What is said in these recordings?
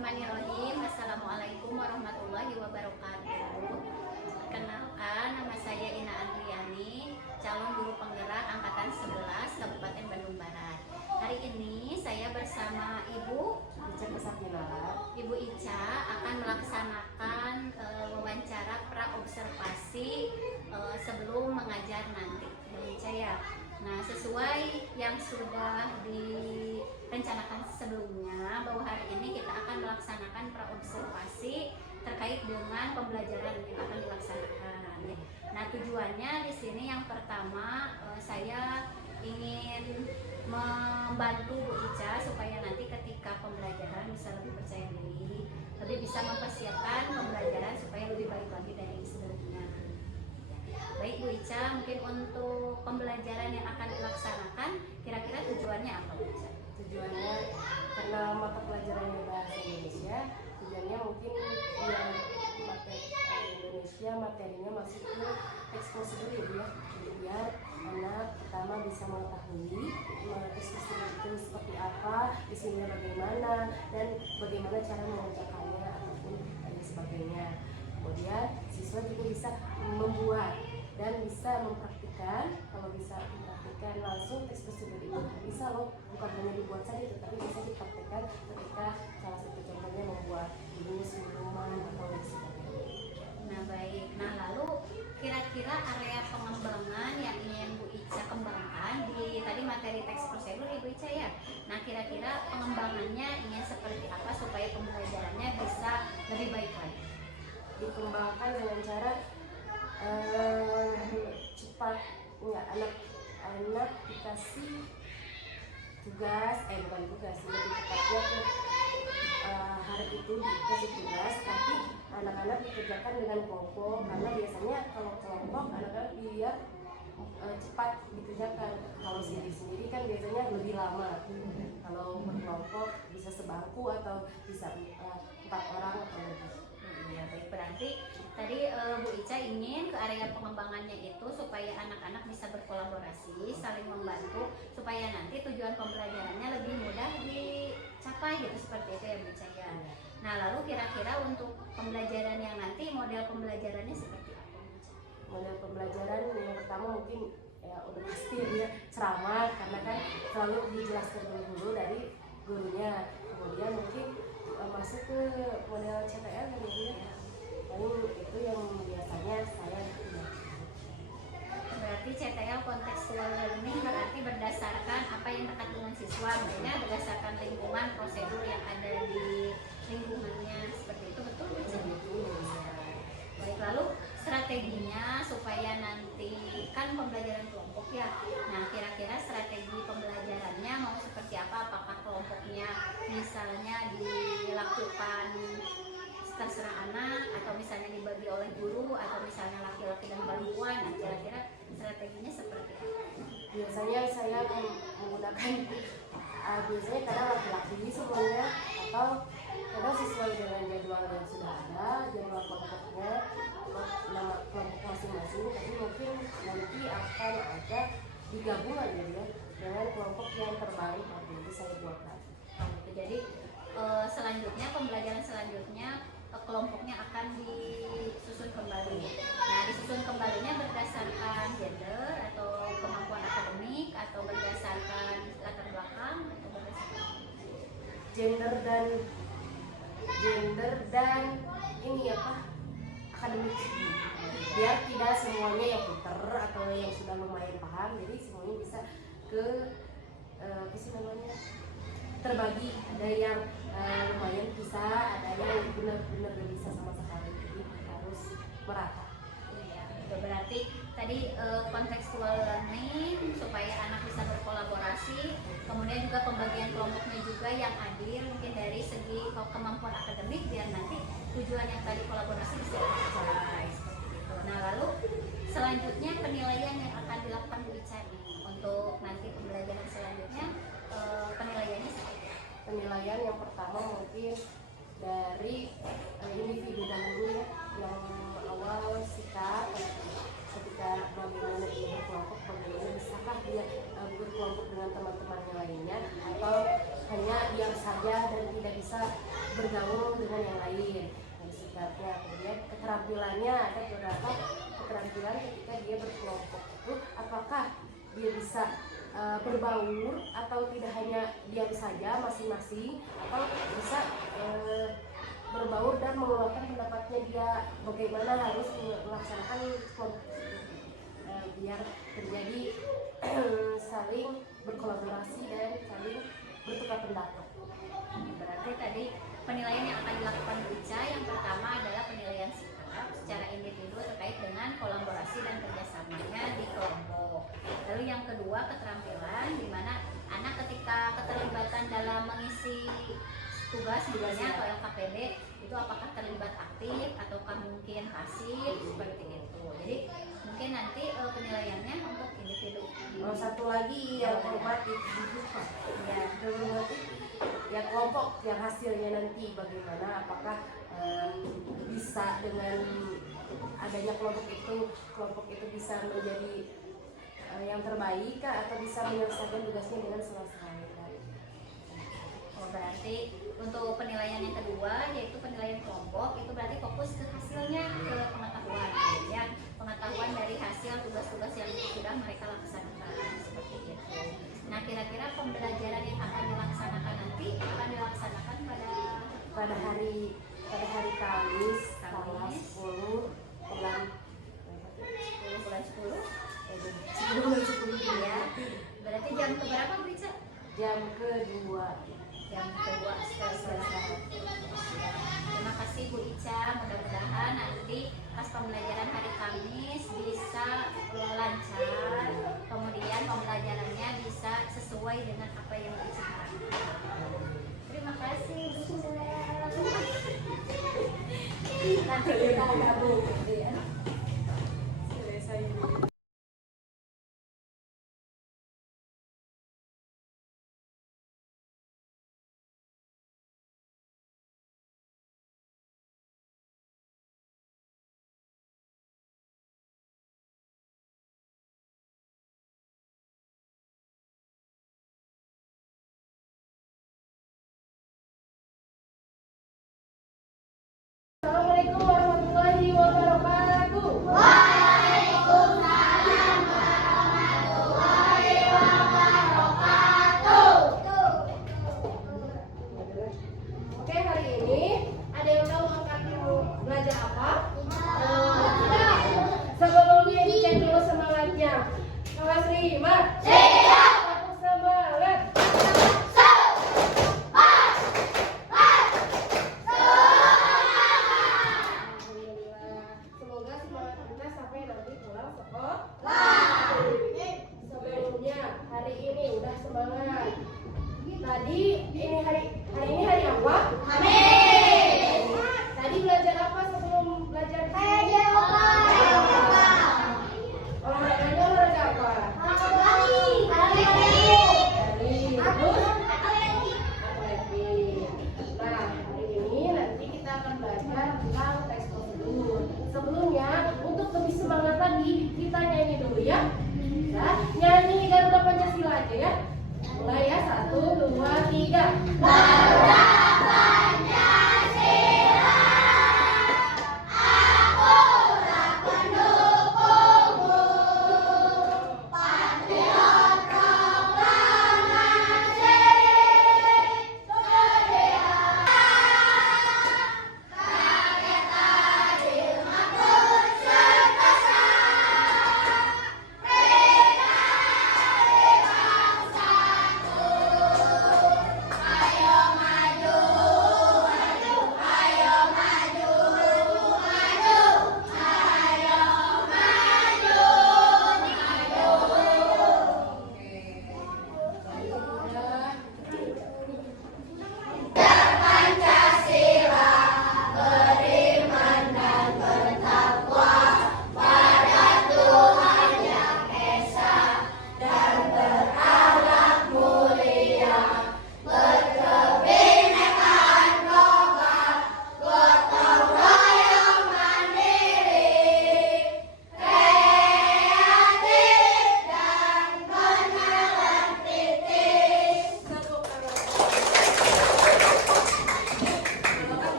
Bismillahirrahmanirrahim. Assalamualaikum warahmatullahi wabarakatuh. Perkenalkan, nama saya Ina Andriani, calon guru penggerak angkatan 11 Kabupaten Bandung Barat. Hari ini saya bersama Ibu Ica akan melaksanakan wawancara praobservasi sebelum mengajar nanti. Ibu Ica ya. Nah, sesuai yang sudah direncanakan sebelumnya, bahwa hari ini kita akan melaksanakan praobservasi terkait dengan pembelajaran yang akan dilaksanakan. Nah, tujuannya di sini yang pertama saya ingin membantu Bu Ica supaya nanti ketika pembelajaran bisa lebih percaya diri, lebih bisa mempersiapkan pembelajaran supaya lebih baik lagi dari sebelumnya. Baik Bu Ica, mungkin untuk pembelajaran yang akan dilaksanakan, kira-kira tujuannya apa Bu Ica? Tujuannya karena mata pelajarannya bahasa Indonesia, tujuannya mungkin biar Indonesia materinya masuk ke teks prosedur ya, biar anak pertama bisa mengetahui teks prosedur itu seperti apa, isinya bagaimana, dan bagaimana cara mengerjakannya ataupun lain sebagainya. Kemudian siswa juga bisa membuat dan bisa mempraktikkan. Kalau bisa mempraktikkan langsung teks prosedur itu bisa loh, bukan hanya dibuat saja tetapi bisa dipraktikkan ketika salah satu contohnya membuat jus, minuman atau lain sebagainya. Nah baik, nah lalu kira-kira area pengembangan yang ingin Bu Ica kembangkan di tadi materi teks prosedur Ibu Ica ya. Nah kira-kira pengembangannya ingin seperti apa supaya pembelajarannya bisa lebih baik lagi? Dikembangkan dengan cara cepat, enggak, anak dikasih tugas, bukan tugas, lebih tepatnya ke hari itu dikasih tugas, tapi anak-anak dikerjakan dengan kelompok, karena biasanya kalau kelompok anak-anak dia cepat dikerjakan. Kalau sendiri-sendiri kan biasanya lebih lama. Kalau berkelompok bisa sebangku atau bisa 4 orang atau lebih. Ya baik, berarti tadi Bu Ica ingin ke area pengembangannya itu supaya anak-anak bisa berkolaborasi, saling membantu, supaya nanti tujuan pembelajarannya lebih mudah dicapai gitu, seperti itu ya Bu Ica ya. Nah lalu kira-kira untuk pembelajaran yang nanti model pembelajarannya seperti apa Bu Ica? Model pembelajaran yang pertama mungkin ya udah pasti dia ceramah, karena kan selalu dijelaskan dulu dari gurunya. Kemudian mungkin masuk ke model CTL yang ini, paling itu yang biasanya saya Berarti CTL contextual learning berarti berdasarkan apa yang dekat dengan siswa, misalnya berdasarkan lingkungan prosedur yang ada di lingkungannya, seperti itu, betul Bu Ica? Baik, lalu strateginya supaya nanti kan pembelajaran kelompok ya. Nah, kira-kira strategi pembelajarannya mau seperti apa? Apakah kelompoknya misalnya dilakukan terserah anak, atau misalnya dibagi oleh guru, atau misalnya laki-laki dan perempuan? Nah, kira-kira strateginya seperti apa? biasanya saya menggunakan biasanya kadang laki-laki semuanya, atau kadang sesuai dengan jadwal yang sudah ada, jadwal kelompoknya, nama kelompok masing-masing, tapi mungkin nanti akan ada digabungan ya dengan kelompok yang terbaik nanti saya buatkan. Jadi selanjutnya pembelajaran selanjutnya kelompoknya akan disusun kembali. Nah, disusun kembalinya berdasarkan gender atau kemampuan akademik, atau berdasarkan latar belakang, atau berdasarkan gender dan ini apa, akademik, biar tidak semuanya yang pinter atau yang sudah lumayan paham, jadi semuanya bisa ke apa sih namanya, terbagi. Ada yang lumayan bisa, ada yang benar-benar gak bisa sama sekali, jadi harus merata. ya. Itu berarti tadi contextual learning supaya anak bisa berkolaborasi, kemudian juga pembagian kelompoknya juga yang adil, mungkin dari segi kemampuan akademik, biar nanti tujuan yang tadi kolaborasi bisa tercapai, seperti itu. Nah lalu selanjutnya penilaian yang akan dilakukan Bu Ica nih untuk nanti pembelajaran selanjutnya, penilaiannya seperti apa? Penilaian yang pertama mungkin dari individu dahulu ya, yang awal sikap ketika bagaimana dia berkelompok, bagaimana bisakah dia berkelompok dengan teman-temannya lainnya, atau hanya diam saja dan tidak bisa bergaul dengan yang lain. Sikapnya, kemudian keterampilannya, ada beberapa keterampilan ketika dia berkelompok itu apakah dia bisa berbaur atau tidak hanya diam saja masing-masing, atau bisa berbaur dan mengeluarkan pendapatnya dia bagaimana harus melaksanakan kelompok biar terjadi saling berkolaborasi dan saling bertukar pendapat. Berarti tadi penilaian yang akan dilakukan Bu Ica yang pertama adalah penilaian sikap secara individu terkait dengan kolaborasi dan kerjasamanya di kelompok. Lalu yang kedua keterampilan, di mana anak ketika keterlibatan dalam mengisi tugas misalnya atau LKPD itu apakah terlibat aktif ataukah mungkin pasif seperti itu. Jadi mungkin nanti penilaiannya untuk individu. Satu lagi yang formatif ya kelompok yang hasilnya nanti bagaimana, apakah bisa dengan adanya kelompok itu bisa menjadi yang terbaik kah, atau bisa menyelesaikan tugasnya dengan selesai. Oh, berarti untuk penilaian yang kedua yaitu penilaian kelompok itu berarti fokus ke hasilnya, ke pengetahuan ya, pengetahuan dari hasil tugas-tugas yang sudah mereka laksanakan seperti itu. Nah, kira-kira pembelajaran yang akan dilaksanakan nanti akan dilaksanakan pada hari Kamis tanggal 10 bulan 10 ya. Berarti jam keberapa Bu Ica? Jam kedua. Jam kedua selesai. Terima kasih Bu Ica, mudah-mudahan nanti pas pembelajaran hari Kamis bisa lancar, kemudian pembelajarannya bisa sesuai dengan apa yang Bu Ica harapkan. Terima kasih Bu Ica. Nanti kita gabung ya. Selesai. Assalamualaikum warahmatullahi wabarakatuh. Oke, hari ini ada yang tahu akan belajar apa? Sebelumnya dicek dulu semangatnya. Kelas 5. Siap. Semangat.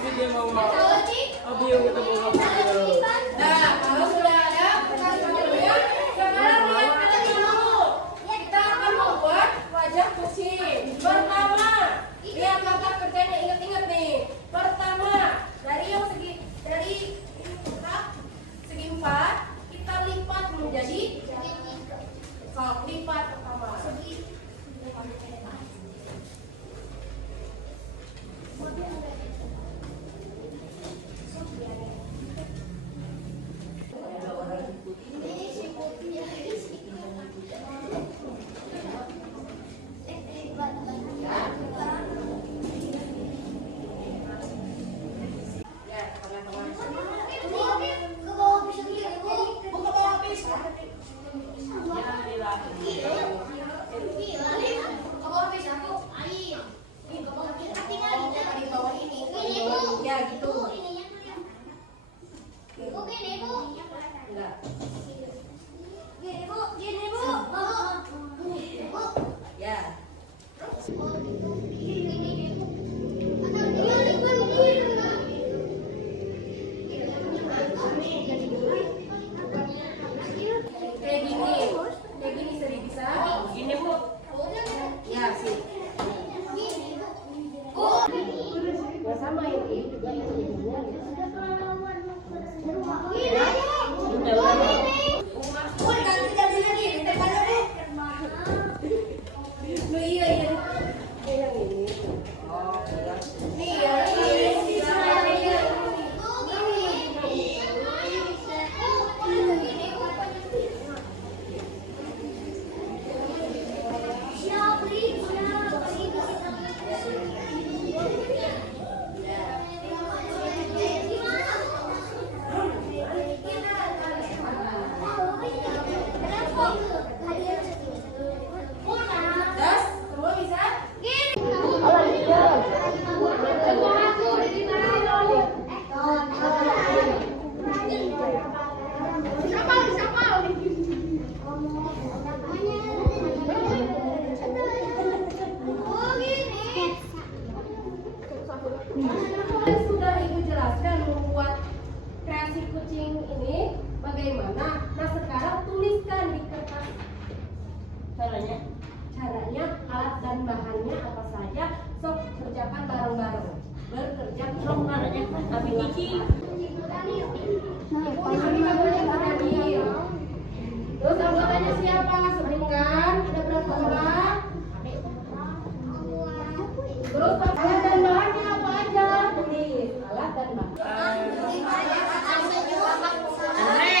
Abi dia mau Abi yang ketemu Abi. Nah, kalau sudah ada pertanyaannya, sekarang lihat dulu. Kita akan membuat wajah kucing. Pertama, lihat langkah kerjanya, ingat-ingat nih. Pertama, dari yang segi segi 4, kita lipat menjadi sok lipat pertama. Ya, tengah-tengah. Ya, gitu. Enggak. Ya. Kayak gini sering bisa. Gini Bu. Ya, sih. Ya sama ini juga iya. Yang ini. Oh, nih ya. Das, semua bisa? Sudah Ibu jelaskan membuat kreasi kucing ini bagaimana. Nah, sekarang tuliskan di kertas Caranya? alat dan bahannya apa saja. Sok kerjakan bareng-bareng. Bekerja Dong caranya Abi Cici. Terus anggotanya siapa? Sebutkan ada berapa orang? Terus alat dan bahannya apa aja? Tulis alat dan bahan. Andre.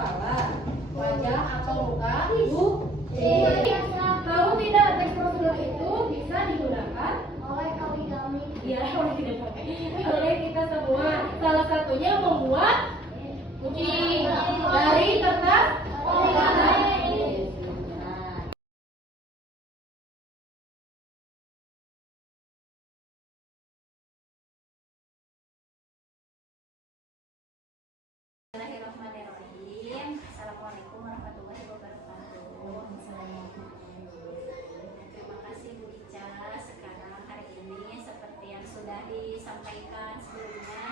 kepala, wajah atau muka, kalau tidak teks prosedur itu bisa digunakan oleh origami. Iya, oleh kita semua. Salah satunya membuat kucing dari kertas origami. Bismillahirrahmanirrahim. Assalamualaikum warahmatullahi wabarakatuh. Terima kasih Bu Ica. Sekarang hari ini seperti yang sudah disampaikan sebelumnya,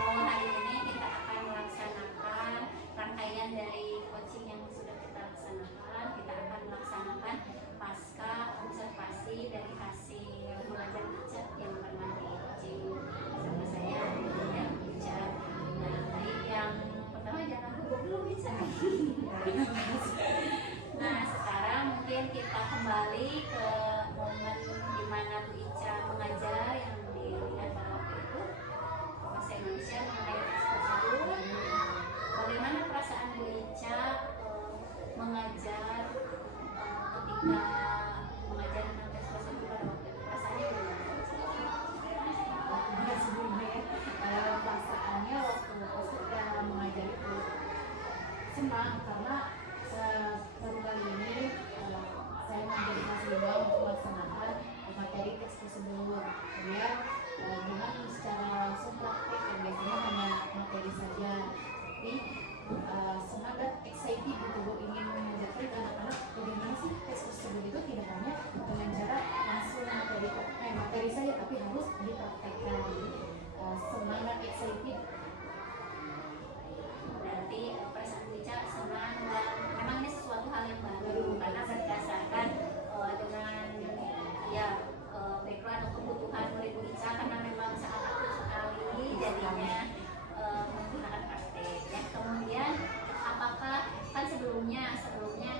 bahwa hari ini kita akan melaksanakan rangkaian dari coaching yang sudah kita laksanakan. Kita akan melaksanakan pasca observasi dari hasil belajar Ica yang pernah di coaching sama saya ya Ica. Nah, baik yang pertama jangan gugup dulu Ica. Nah, sekarang mungkin kita kembali ke momen dimana Bu Ica mengajar yang dilihat pada waktu itu bahasa Indonesia mengenai teks prosedur. Bagaimana perasaan Bu Ica mengajar ketika mengajar tentang teks prosedur pada waktu itu? Perasaannya gimana? Sebelumnya perasaannya waktu pas kita mengajar itu senang karena baru kali ini saya menjadi mahasiswa untuk melaksanakan materi teks prosedur biar dengan secara langsung praktek yang biasanya hanya materi saja, tapi semangat excited gitu Bu, ingin mengajarkan ke anak-anak bagaimana sih teks prosedur itu tidak hanya dengan cara langsung materi saja tapi harus dipraktekkan. Semangat excited. Berarti perasaan Bu Ica senang dan memang ini sesuatu hal yang baru karena berdasarkan dengan ya background atau kebutuhan murid Bu Ica karena memang sangat aktif sekali jadinya menggunakan praktek ya. Kemudian apakah kan sebelumnya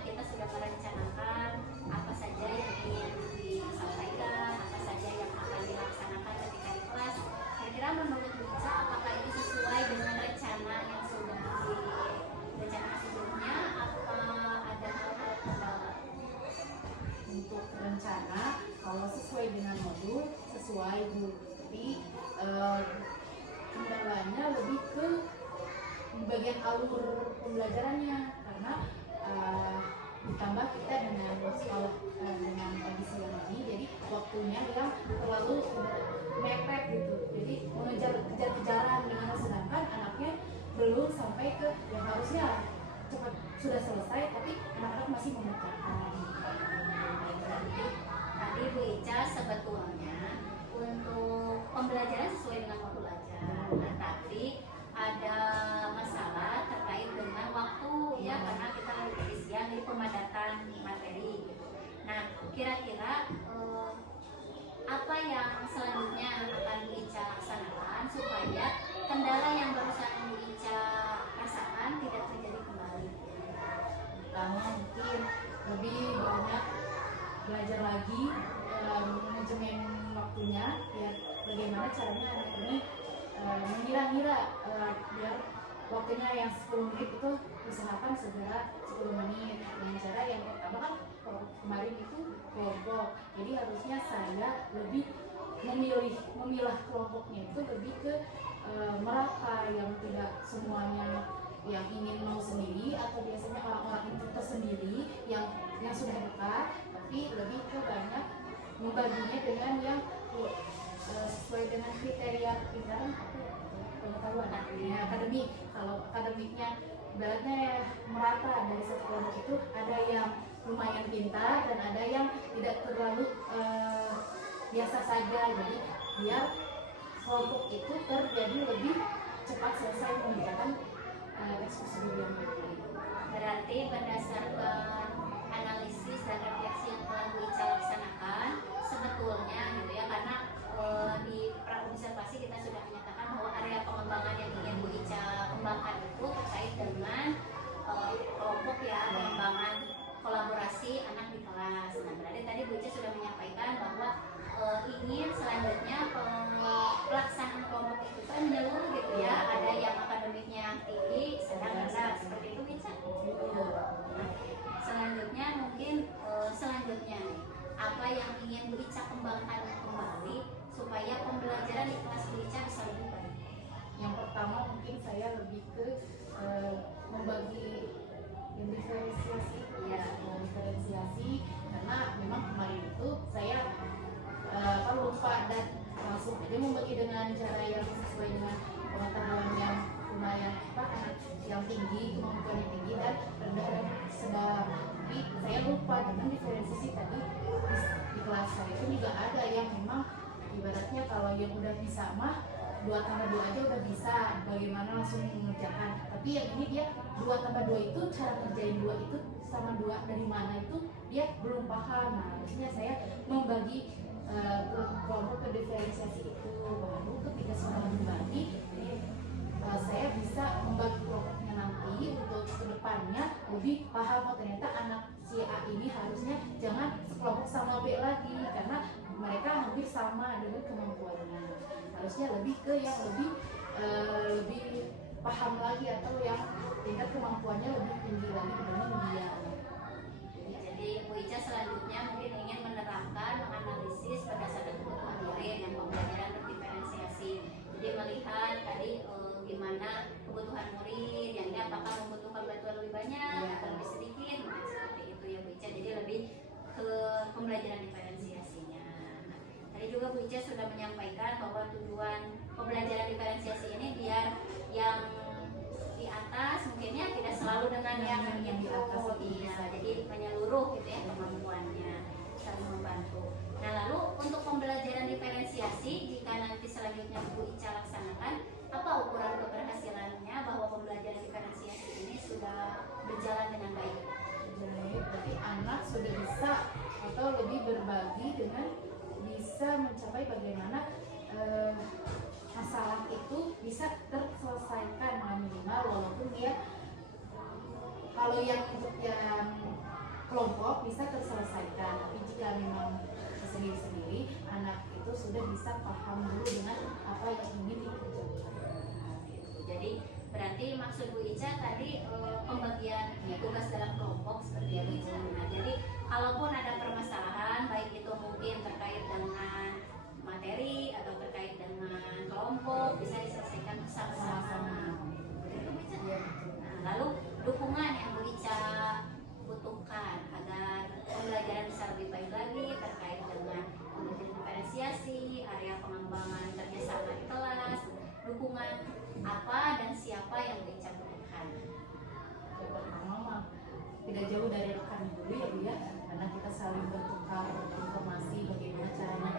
kita sudah merencanakan apa saja yang ingin disampaikan, apa saja yang akan dilaksanakan ketika di kelas. Kira-kira menurut Bu Ica apakah ini sesuai dengan rencana yang sudah direncanakan sebelumnya? Apa ada hal-hal kendala? Untuk rencana kalau sesuai dengan modul sesuai Bu, tapi kendalanya lebih ke bagian alur pembelajarannya karena ditambah kita dengan sekolah dengan pagi siang lagi, jadi waktunya yang terlalu mepet gitu, jadi kejar-kejaran dengan sedangkan anaknya belum sampai ke yang harusnya cepat sudah selesai tapi anak-anak masih membacakan. Tadi Bu Ica sebetulnya untuk pembelajaran sesuai dengan modul aja, nah, tapi ada masalah terkait dengan waktu ya karena kita lagi siang di pemadatan materi. Nah, kira-kira apa yang selanjutnya akan Bu Ica laksanakan supaya kendala yang barusan Bu Ica rasakan tidak terjadi kembali? Pertama mungkin lebih banyak belajar lagi manajemen waktunya, ya bagaimana caranya anak ini mengira-ngira biar waktunya yang 10 menit itu usahakan segera 10 menit dengan cara yang pertama kan kemarin itu kelompok, jadi harusnya saya lebih memilah kelompoknya itu lebih ke merata yang tidak semuanya yang ingin mau sendiri atau biasanya orang-orang itu tersendiri yang sudah dekat, tapi lebih ke banyak membaginya dengan yang sesuai dengan kriteria pindahan pengetahuan akademik. Kalau akademiknya beratnya merata dari satu kelompok itu ada yang lumayan pintar dan ada yang tidak terlalu biasa saja, jadi biar kelompok itu terjadi lebih cepat selesai mengerjakan eksekusi yang baik. Berarti berdasarkan analisis dan refleksi yang telah Bu Ica laksanakan sebetulnya gitu ya, karena di praobservasi kita sudah menyatakan bahwa area pengembangan yang ingin Bu Ica kembangkan itu terkait dengan kelompok ya, pengembangan kolaborasi anak di kelas. Nah, berarti tadi Bu Ica sudah menyampaikan bahwa ingin selanjutnya pelaksanaan kelompok itu kan menyeluruh gitu ya, ada yang akademiknya ke membagi yang diferensiasi, Iya. diferensiasi karena memang kemarin itu saya lupa dan langsung aja membagi dengan cara yang sesuai dengan pengetahuan yang lumayan anak yang tinggi, kemampuan yang tinggi dan rendah dan sedang. Tapi saya lupa dengan diferensiasi tadi di kelas saya itu juga ada yang memang ibaratnya kalau yang udah bisa mah 2 tambah 2 aja udah bisa, bagaimana langsung mengerjakan. Tapi yang ini dia 2 tambah 2 itu cara kerjain 2 itu sama 2 dari mana itu dia belum paham. Nah, maksudnya saya membagi ke kelompok ke diferensiasi itu, baru ketika sudah membagi saya bisa membagi kelompoknya nanti untuk kedepannya lebih paham. Oh, ternyata anak si A ini harusnya jangan sekelompok sama B lagi karena mereka hampir sama dengan kemampuannya, harusnya lebih ke yang lebih paham lagi atau yang tingkat kemampuannya lebih tinggi lagi dibanding dia. Jadi Bu Ica selanjutnya mungkin ingin menerapkan menganalisis berdasarkan kebutuhan murid dan pembelajaran berdiferensiasi. Jadi melihat tadi gimana kebutuhan murid, yang ini apakah membutuhkan bantuan lebih banyak atau lebih sedikit, mungkin seperti itu ya Bu Ica. Jadi lebih ke pembelajaran diferensiasinya. Nah, tadi juga Bu Ica sudah menyampaikan bahwa tujuan pembelajaran diferensiasi ini biar yang di atas mungkinnya tidak selalu dengan yang di atas iya, jadi menyeluruh gitu ya kemampuannya, saling membantu. Nah, lalu untuk pembelajaran diferensiasi jika nanti selanjutnya Bu Ica laksanakan, apa ukuran keberhasilannya bahwa pembelajaran diferensiasi ini sudah berjalan dengan baik? Jadi berarti anak sudah bisa atau lebih berbagi dengan bisa mencapai bagaimana masalah itu bisa terselesaikan minimal walaupun dia kalau yang untuk yang kelompok bisa terselesaikan, tapi jika memang sendiri-sendiri anak itu sudah bisa paham dulu dengan apa yang ingin dikerjakan. Jadi berarti maksud Bu Ica tadi pembagian tugas dalam kelompok seperti itu. Nah, jadi kalaupun ada permasalahan baik itu mungkin terkait dengan materi atau terkait dengan kelompok bisa diselesaikan bersama-sama. Begitu Bu Ica? Nah, lalu dukungan yang Bu Ica butuhkan agar pembelajaran bisa lebih baik lagi terkait dengan pembelajaran diferensiasi, area pengembangan kerjasama di kelas, dukungan apa dan siapa yang Bu Ica butuhkan? Yang pertama mah tidak jauh dari rekan dulu ya Bu ya, karena kita saling bertukar informasi bagaimana caranya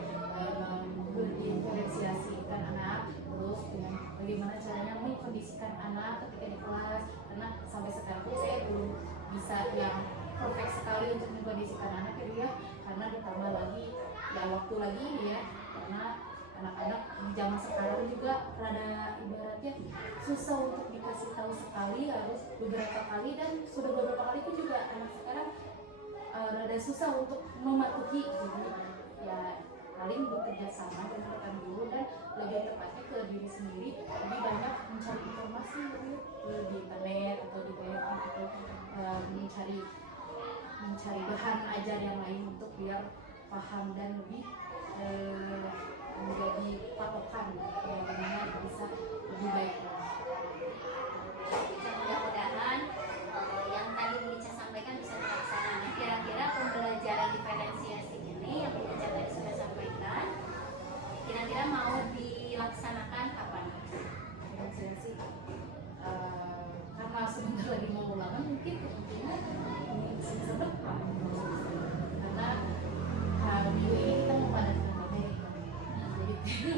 mendiferensiasikan anak, terus dengan bagaimana caranya mengkondisikan anak ketika di kelas, karena sampai sekarang pun saya belum bisa yang perfect sekali untuk mengkondisikan anak ya Bu ya, karena ditambah lagi ya waktu lagi ya, karena anak-anak di zaman sekarang juga rada ibaratnya susah untuk dikasih tahu sekali, harus beberapa kali, dan sudah beberapa kali pun juga anak sekarang rada susah untuk mematuhi. Jadi ya paling bekerja sama dengan rekan dulu dan lebih tepatnya ke diri sendiri, lebih banyak mencari informasi di internet atau di web atau mencari bahan ajar yang lain untuk biar paham dan lebih menjadi patokan bagaimana bisa lebih baik. Mudah-mudahan yang tadi Bu Ica sampaikan bisa terlaksana. Nah, kira-kira pembelajaran diferensiasi ini yang Bu Ica tadi sudah sampaikan, kira-kira mau dilaksanakan kapan? Saya sih karena sebentar lagi mau ulangan, mungkin kemungkinan semester depan, karena minggu ini kita mau padatkan materi, jadi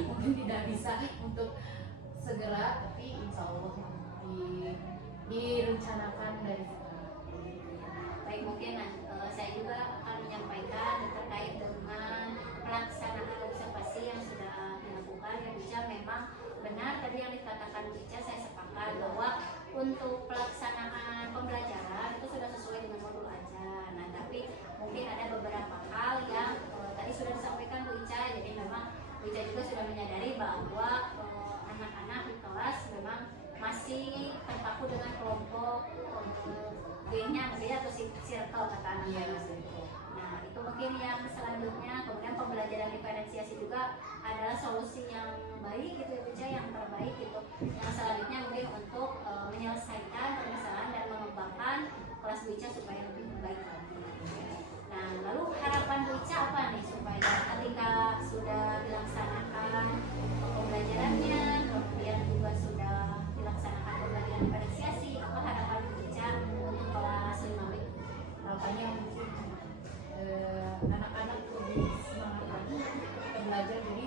mungkin tidak bisa untuk segera, tapi insya Allah direncanakan dari sekarang. Baik, mungkin saya juga akan menyampaikan terkait dengan pelaksanaan observasi yang sudah dilakukan. Ya Bu Ica, memang benar tadi yang dikatakan Bu Ica, saya sepakat bahwa untuk pelaksanaan pembelajaran itu sudah sesuai dengan modul ajar. Nah, tapi mungkin ada beberapa hal yang tadi sudah disampaikan Bu Ica, jadi memang Bu Ica juga sudah menyadari bahwa anak-anak di kelas memang masih terpaku dengan kelompok gengnya atau circle kata anak-anak. Nah, itu mungkin yang selanjutnya. Kemudian pembelajaran diferensiasi juga adalah solusi yang baik gitu ya Buca, yang terbaik gitu. Yang selanjutnya mungkin untuk menyelesaikan permasalahan dan mengembangkan kelas Buca supaya lebih baik lagi. Nah, lalu harapan Buca apa nih supaya ketika sudah dilaksanakan pembelajarannya, kemudian juga sudah dilaksanakan pembelajaran diferensiasi, apa harapan Buca untuk kelas 5B? Harapannya mungkin anak-anak lebih semangat lagi kita belajar. Jadi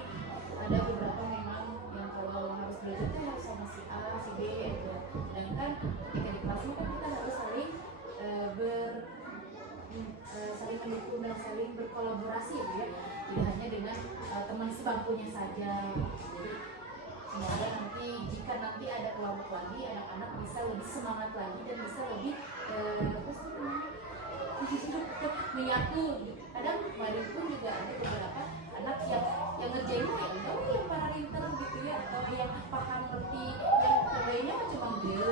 ada beberapa memang yang kalau harus belajar tuh harus sama si A, si B gitu. Sedangkan ketika di kelas ini kan kita harus saling saling mendukung dan saling berkolaborasi gitu ya. Tidak hanya dengan teman sebangkunya saja. Jadi semoga nanti jika nanti ada kelompok lagi, anak-anak bisa lebih semangat lagi dan bisa lebih apa sih namanya? menyatu. Kadang kemarin pun juga ada beberapa anak yang ngerjain mah yang para pinter gitu ya, atau yang paham ngerti, yang lainnya mah cuma dia